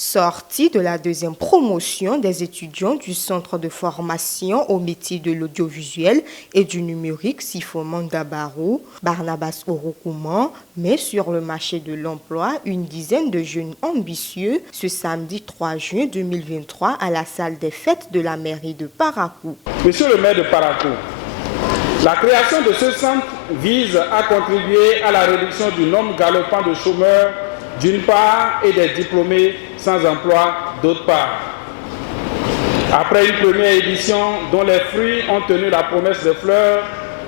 Sortie de la deuxième promotion des étudiants du Centre de formation au métier de l'audiovisuel et du numérique Sifoman Dabarou, Barnabas Orokouman met sur le marché de l'emploi une dizaine de jeunes ambitieux ce samedi 3 juin 2023 à la salle des fêtes de la mairie de Parakou. Monsieur le maire de Parakou, la création de ce centre vise à contribuer à la réduction du nombre galopant de chômeurs d'une part et des diplômés sans emploi d'autre part. Après une première édition dont les fruits ont tenu la promesse de fleurs,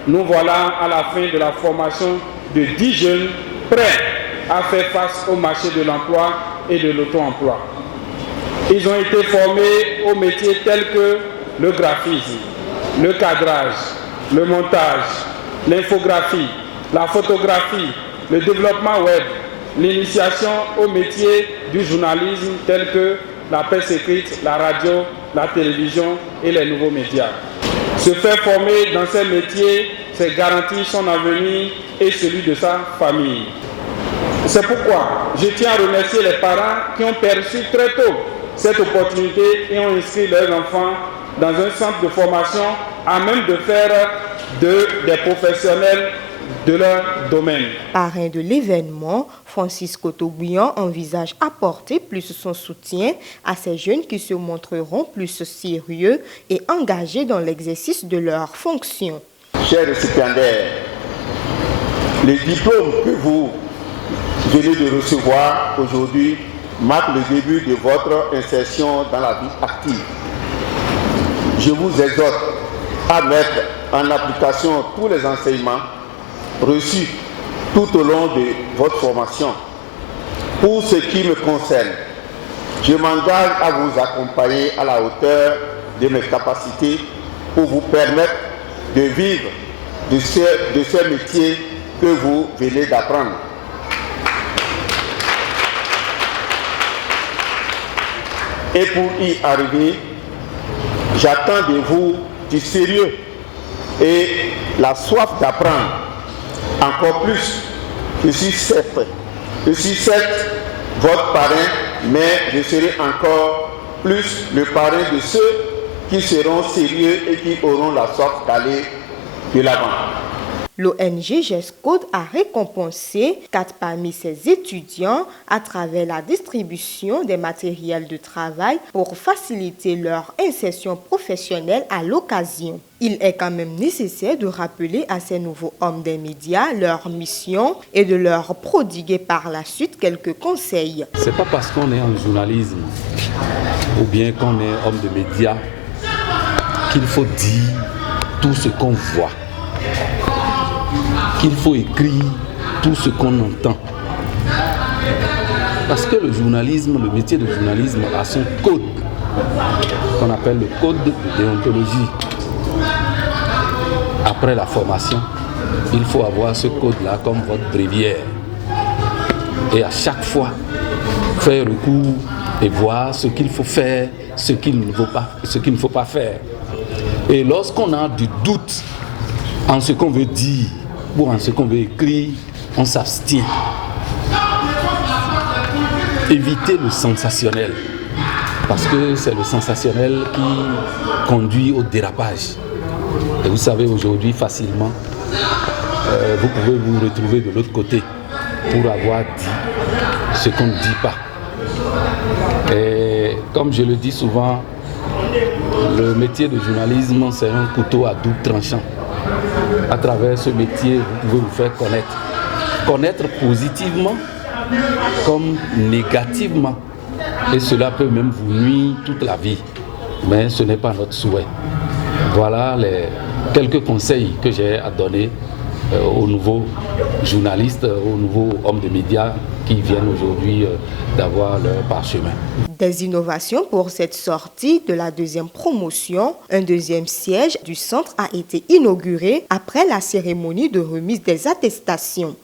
nous voilà à la fin de la formation de 10 jeunes prêts à faire face au marché de l'emploi et de l'auto-emploi. Ils ont été formés aux métiers tels que le graphisme, le cadrage, le montage, l'infographie, la photographie, le développement web, l'initiation au métier du journalisme tel que la presse écrite, la radio, la télévision et les nouveaux médias. Se faire former dans ces métiers, c'est garantir son avenir et celui de sa famille. C'est pourquoi je tiens à remercier les parents qui ont perçu très tôt cette opportunité et ont inscrit leurs enfants dans un centre de formation à même de faire des professionnels de leur domaine. Parrain de l'événement, Francis Cotobouyan envisage apporter plus son soutien à ces jeunes qui se montreront plus sérieux et engagés dans l'exercice de leurs fonctions. Chers récipiendaires, les diplômes que vous venez de recevoir aujourd'hui marquent le début de votre insertion dans la vie active. Je vous exhorte à mettre en application tous les enseignements reçus tout au long de votre formation. Pour ce qui me concerne, je m'engage à vous accompagner à la hauteur de mes capacités pour vous permettre de vivre de ce métier que vous venez d'apprendre. Et pour y arriver, j'attends de vous du sérieux et la soif d'apprendre. Encore plus, je suis certes votre parrain, mais je serai encore plus le parrain de ceux qui seront sérieux et qui auront la soif d'aller de l'avant. L'ONG GESCODE a récompensé 4 parmi ses étudiants à travers la distribution des matériels de travail pour faciliter leur insertion professionnelle à l'occasion. Il est quand même nécessaire de rappeler à ces nouveaux hommes des médias leur mission et de leur prodiguer par la suite quelques conseils. C'est pas parce qu'on est en journalisme ou bien qu'on est homme de médias qu'il faut dire tout ce qu'on voit, qu'il faut écrire tout ce qu'on entend. Parce que le journalisme, le métier de journalisme a son code, qu'on appelle le code de déontologie. Après la formation, il faut avoir ce code-là comme votre bréviaire. Et à chaque fois, faire recours et voir ce qu'il faut faire, ce qu'il ne faut pas faire. Et lorsqu'on a du doute en ce qu'on veut dire, ou en ce qu'on veut écrire, on s'abstient. Éviter le sensationnel, parce que c'est le sensationnel qui conduit au dérapage. Et vous savez, aujourd'hui, facilement, vous pouvez vous retrouver de l'autre côté pour avoir dit ce qu'on ne dit pas. Et comme je le dis souvent, le métier de journalisme, c'est un couteau à double tranchant. À travers ce métier, vous pouvez vous faire connaître. Connaître positivement comme négativement. Et cela peut même vous nuire toute la vie. Mais ce n'est pas notre souhait. Voilà les quelques conseils que j'ai à donner aux nouveaux journalistes, aux nouveaux hommes de médias qui viennent aujourd'hui d'avoir leur parchemin. Des innovations pour cette sortie de la deuxième promotion. Un deuxième siège du centre a été inauguré après la cérémonie de remise des attestations.